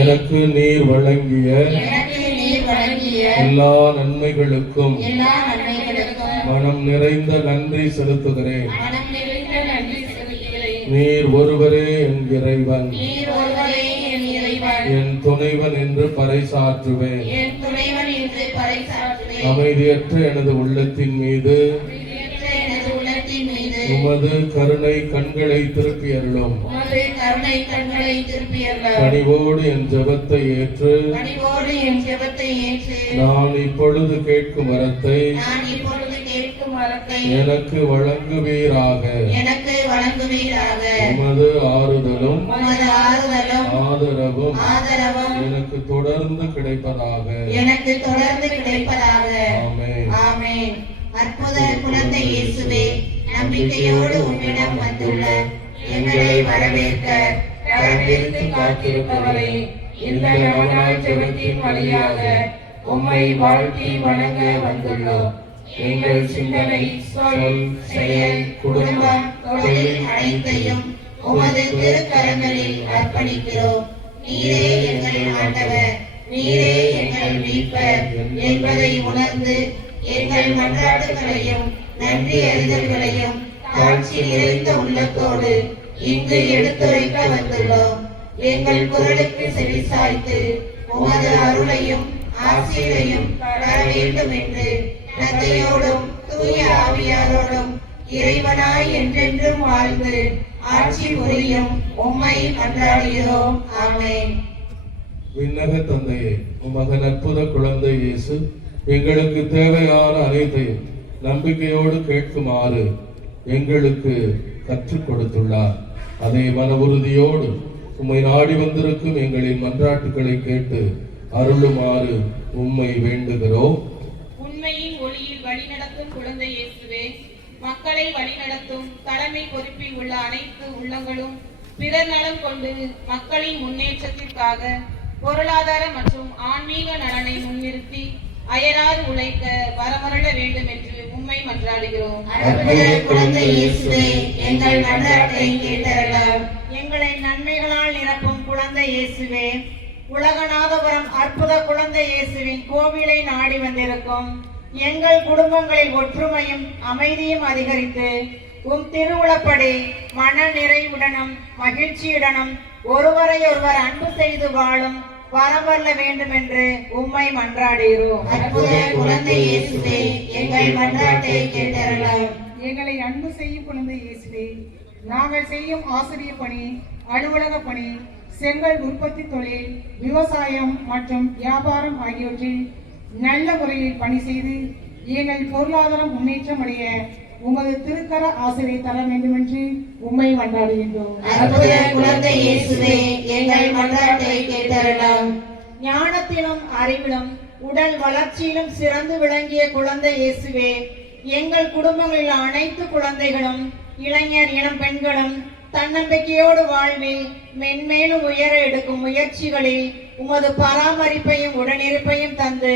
எனக்கு நீர் வழங்கிய எல்லா நன்மைகளுக்கும் மனம் நிறைந்த நன்றி செலுத்துகிறேன். நீர் ஒருவரே என் இறைவன், என் துணைவன் என்று பறைசாற்றுவேன். அமைதியற்ற எனது உள்ளத்தின் மீது உமது கருணை கண்களை திருப்பி அருளும். கனிவோடு என் ஜெபத்தை ஏற்று நான் இப்பொழுது கேட்கும் வரத்தை எனக்கு வழங்குவீராக. உமது ஆறுதலும் ஆதரவும் எனக்கு தொடர்ந்து கிடைப்பதாக. ஆமென். அற்புத குழந்தை இயேசுவே, நம்பிக்கையோடு உம்மிடம் வந்துள்ள எங்களை வரவேற்க வரவேற்று காத்திருப்பவரை இந்த நவநாள் ஜெபத்தின் வழியாக உம்மை வாழ்த்தி வணங்க வந்துள்ளோம். எங்கள் சிந்தனை, சொல், செயல், குடும்பம், தொழில் அனைத்தையும் உமது திருக்கரங்களில் அர்ப்பணிக்கிறோம். நீரே எங்கள் ஆண்டவர், நீரே எங்கள் மீட்பர் என்பதை உணர்ந்து எங்கள் மன்றாட்டுகளையும் நன்றி அறிதல்களையும் தாழ்ச்சி நிறைந்த உள்ளத்தோடு இங்கு எடுத்துரைக்க வந்துள்ளோம். எங்கள் குரலுக்கு செவிசாய்த்து உமது அருளையும் ஆசீரையும் தர வேண்டும் என்று தந்தையோடும் தூய ஆவியாரோடும் இறைவனாய் என்றென்றும் வாழ்ந்து ஆட்சி புரியும் உம்மை மன்றாடுகிறோம். ஆமென். விண்ணக தந்தையே, உமகன் அற்புத குழந்தை இயேசு எங்களுக்கு தேவையான அனைத்தையும் நம்பிக்கையோடு கேட்குமாறு எங்களுக்கு கற்றுக் கொடுத்துள்ளார். அதை மன உறுதியோடு உம்மை நாடி வந்திருக்கும் எங்களின் மன்றாட்டுகளை கேட்டு அருளுமாறு உம்மை வேண்டுகிறோம். உண்மையின் ஒளியில் வழிநடத்தும் குழந்தை இயேசுவே, மக்களை வழிநடத்தும் தலைமை பொறுப்பில் உள்ள அனைத்து உள்ளங்களும் பிறர் நலம் கொண்டு மக்களின் முன்னேற்றத்திற்காக பொருளாதார மற்றும் ஆன்மீக நலனை முன்னிறுத்தி அயராது உழைக்க வரமருள வேண்டும் என்று உம்மை மன்றாடுகிறோம். எங்களை நன்மைகளால் நிரப்பும் குழந்தை இயேசுவே, உலகநாதபுரம் அற்புத குழந்தை இயேசுவின் கோவிலை நாடி வந்திருக்கும் எங்கள் குடும்பங்களில் ஒற்றுமையும் அமைதியும் அதிகரித்து உம் திருவுளப்படி மன நிறைவுடனும் மகிழ்ச்சியுடனும் ஒருவரை ஒருவர் அன்பு செய்து வாழும் வரமருள வேண்டும் என்று உம்மை மன்றாடுகிறோம். எங்கள் மன்றாட்டை கேட்டருளும். எங்களை அன்பு செய்யும் குழந்தை இயேசுவே, நாங்கள் செய்யும் ஆசிரியர் பணி, அலுவலக பணி, செங்கல் உற்பத்தி தொழில், விவசாயம் மற்றும் வியாபாரம் ஆகியவற்றில் நல்ல முறையில் பணி செய்து எங்கள் பொருளாதாரம் முன்னேற்றம் அடைய உமது திருக்கர ஆசிரியை தர வேண்டும் என்று உம்மை மன்றாடுகின்றோம். ஞானத்திலும் அறிவிலும் உடல் வளர்ச்சியிலும் சிறந்து விளங்கிய குழந்தை இயேசுவே, எங்கள் குடும்பங்களில் அனைத்து குழந்தைகளும் இளைஞர் இனம் பெண்களும் தன்னம்பிக்கையோடு வாழ்வில் மென்மேலும் உயர எடுக்கும் முயற்சிகளில் உமது பராமரிப்பையும் உடனிருப்பையும் தந்து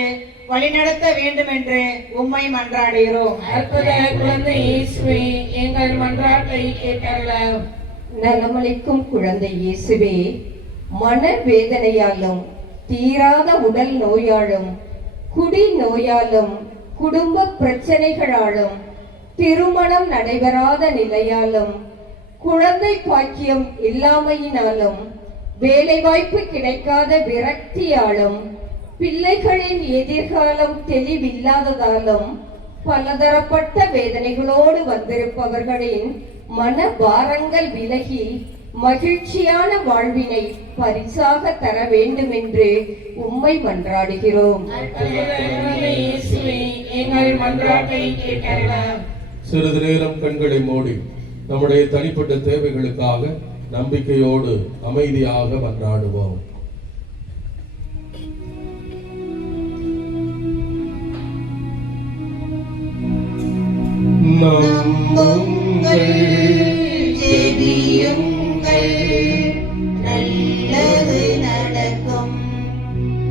வழிநடத்த வேண்டும் என்று உம்மை மன்றாடுகிறோம். அற்புத குழந்தை இயேசுவே, எங்கள் மன்றாட்டை கேட்டருளும். நலமளிக்கும் குழந்தை இயேசுவே, மன வேதனையாலும் தீராத உடல் நோயாலும் குடி நோயாலும் குடும்ப பிரச்சனைகளாலும் திருமணம் நடைபெறாத நிலையாலும் குழந்தை பாக்கியம் இல்லாமையினாலும் வேலைவாய்ப்பு கிடைக்காத விரக்தியாலும் பிள்ளைகளின் எதிர்காலம் தெளிவில்லாததாலும் பலதரப்பட்ட வேதனைகளோடு வந்திருப்பவர்களின் மன பாரங்கள் விலகி மகிழ்ச்சியான வாழ்வினை பரிசாக தர வேண்டும் என்று உம்மை மன்றாடுகிறோம். சிறிது நேரம் கண்களை மூடி நம்முடைய தனிப்பட்ட தேவைகளுக்காக நம்பிக்கையோடு அமைதியாக மன்றாடுவோம். நம்புங்கள், ஜெபியுங்கள், நல்லது நடக்கும்,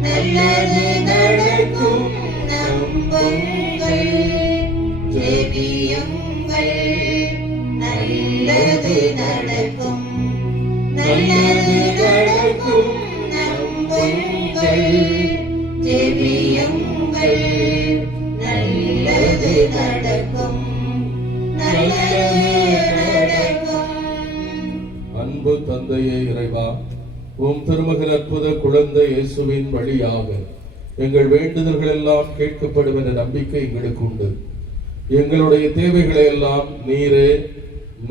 நல்லது நடக்கும். நம்புங்கள், ஜெபியுங்கள், நல்லது நடக்கும், நல்லது நடக்கும். நல்லது நடக்கும், நல்லது நடக்கும். அன்பு தந்தையே இறைவா, உம் திருமகன் அற்புத குழந்தை இயேசுவின் வழியாக எங்கள் வேண்டுதல்கள் எல்லாம் கேட்கப்படும் என்ற நம்பிக்கை எங்களுக்கு உண்டு. எங்களுடைய தேவைகளை எல்லாம் நீரே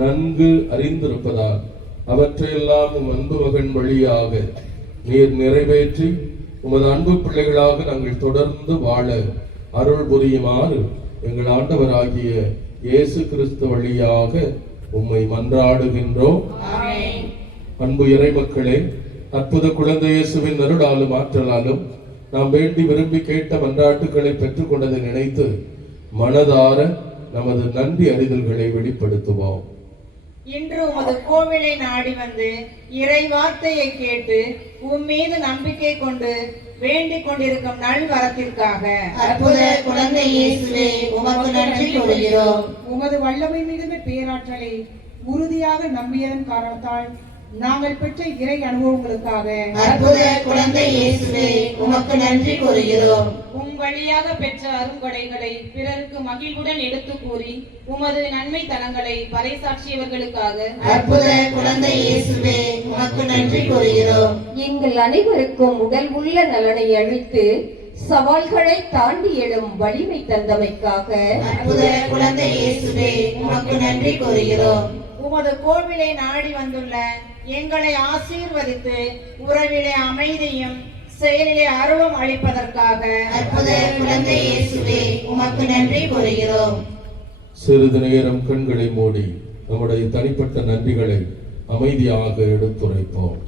நன்கு அறிந்திருப்பதால் அவற்றையெல்லாம் உம் அன்பு மகன் வழியாக நீர் நிறைவேற்றி உமது அன்பு பிள்ளைகளாக நாங்கள் தொடர்ந்து வாழ அருள் புரியுமாறு எங்கள் ஆண்டவராகிய இயேசு கிறிஸ்து வழியாக உம்மை மன்றாடுகின்றோம். அன்பு இறைமக்களே, அற்புத குழந்தை இயேசுவின் அருளாலும் ஆற்றலாலும் நாம் வேண்டி விரும்பி கேட்ட மன்றாட்டுக்களை பெற்றுக் கொண்டதை நினைத்து மனதார நமது நன்றி அறிதல்களை வெளிப்படுத்துவோம். இன்று உமது கோவிலை நாடி வந்து இறை வார்த்தையை கேட்டு உம் மீது நம்பிக்கை கொண்டு வேண்டிக் கொண்டிருக்கும் நல் வரத்திற்காக அற்புத குழந்தை இயேசுவே உமக்கு நன்றி கூறுகிறோம். உமது வல்லமை மிகுந்த பேராற்றலை உறுதியாக நம்பியதன் காரணத்தால் நாங்கள் பெற்ற இறை அனுபவங்களுக்காக அற்புத குழந்தை இயேசுவே உமக்கு நன்றி கூறுகிறோம். உம் வழியாக பெற்ற அருங்கொடைகளை பிறருக்கு மகிழ்வுடன் எடுத்து கூறி உமது நன்மை தலங்களை பறைசாற்றியவர்களுக்காக அற்புத குழந்தை இயேசுவே உமக்கு நன்றி கூறுகிறோம். எங்கள் அனைவருக்கும் உடல் உள்ள நலனை அழித்து சவால்களை தாண்டி எழும் வலிமை தந்தமைக்காக அற்புத குழந்தை இயேசுவே உமக்கு நன்றி கூறுகிறோம். உமது கோவிலை நாடி வந்துள்ள எங்களை ஆசீர்வதித்து உறவிலே அமைதியும் செயலிலே அருளும் அளிப்பதற்காக அற்புத குழந்தை இயேசுவே உமக்கு நன்றி கூறுகிறோம். சிறிது நேரம் கண்களை மூடி நம்முடைய தனிப்பட்ட நன்றிகளை அமைதியாக எடுத்துரைப்போம்.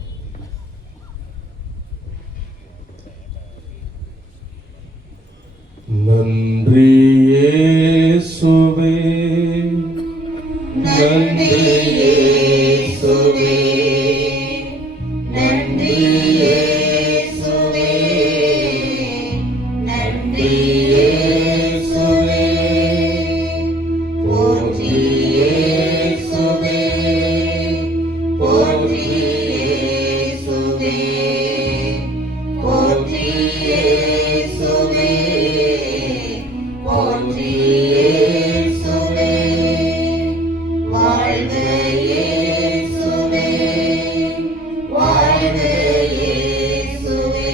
நன்றி இயேசுவே, நன்றி இயேசுவே, நன்றி இயேசுவே, நன்றி இயேசுவே, போற்றி இயேசுவே, போற்றி இயேசுவே, போற்றி இயேசுவே, போற்றி இயேசுவே. வாழ்க இயேசுவே, வாழ்க இயேசுவே,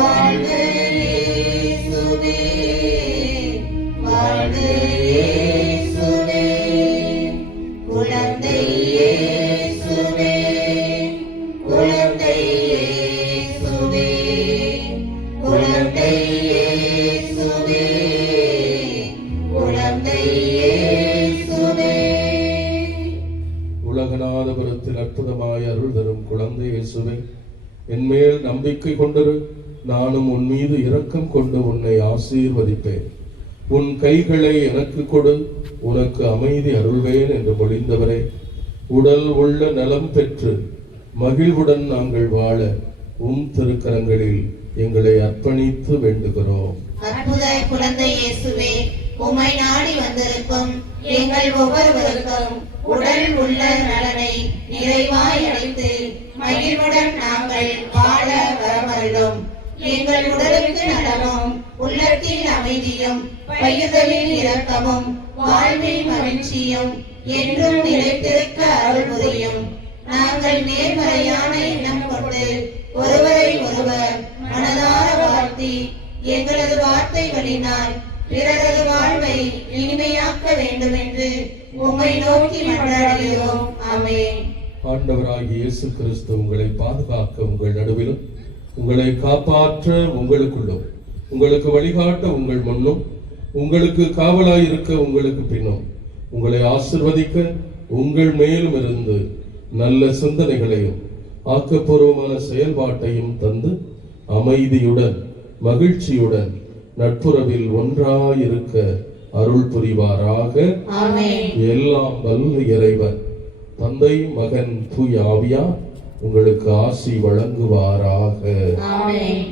வாழ்க இயேசுவே, வாழ்க இயேசுவே. குழந்தை இயேசுவே, குழந்தை இயேசுவே, குழந்தை இயேசுவே, குழந்தை இயேசுவே. உலகநாதபுரத்தில் அற்புதமாய் அருள் தரும் குழந்தை இயேசுவே, என்மேல் நம்பிக்கை கொண்டிரு, நானும் உன் மீது இரக்கம் கொண்டு உன்னை ஆசீர்வதிப்பேன். உன் கைகளை எனக்கு கொடு, உனக்கு அமைதி அருள்வேன் என்று மொழிந்தவரே, உடல் உள்ள நலம் பெற்று மகிழ்வுடன் நாங்கள் வாழ உம் திருக்கரங்களில் எங்களை அர்ப்பணித்து வேண்டுகிறோம். அற்புத குழந்தை இயேசுவே, உம்மை நாடி வந்திருக்கும் எங்கள் ஒவ்வொருவருக்கும் உடல் உள்ள நலனை நிறைவாய் அளித்து மகிழ்வுடன் நாங்கள் வாழ வரமருளும். எங்கள் உடலுக்கு நலமும் உள்ளத்தில் அமைதியும் பகிர்தலில் இரக்கமும் வாழ்வில் மகிழ்ச்சியும் என்றும் நிலைத்திருக்க அருள் புரியும். நாங்கள் நேர்மறையான எண்ணம் கொண்டு ஒருவரை ஒருவர் மனதார வாழ்த்தி எங்களது வார்த்தைகளினால் பிறரது வாழ்வை இனிமையாக்க வேண்டும் என்று உம்மை நோக்கி மன்றாடுகிறோம். ஆமென். ஆண்டவராகிய இயேசு கிறிஸ்து உங்களை பாதுகாக்க உங்கள் நடுவிலும், உங்களை காப்பாற்ற உங்களுக்குள்ளும், உங்களுக்கு வழிகாட்ட உங்கள் முன்னும், உங்களுக்கு காவலாயிருக்க உங்களுக்கு பின்னும், உங்களை ஆசிர்வதிக்க உங்கள் மேலும் இருந்து நல்ல சிந்தனைகளையும் ஆக்கப்பூர்வமான செயல்பாட்டையும் தந்து அமைதியுடன் மகிழ்ச்சியுடன் நட்புறவில் ஒன்றாயிருக்க அருள் புரிவாராக. எல்லாம் வல்ல இறைவன் தந்தை, மகன், தூய ஆவியார் உங்களுக்கு ஆசி வழங்குவாராக. ஆமென்.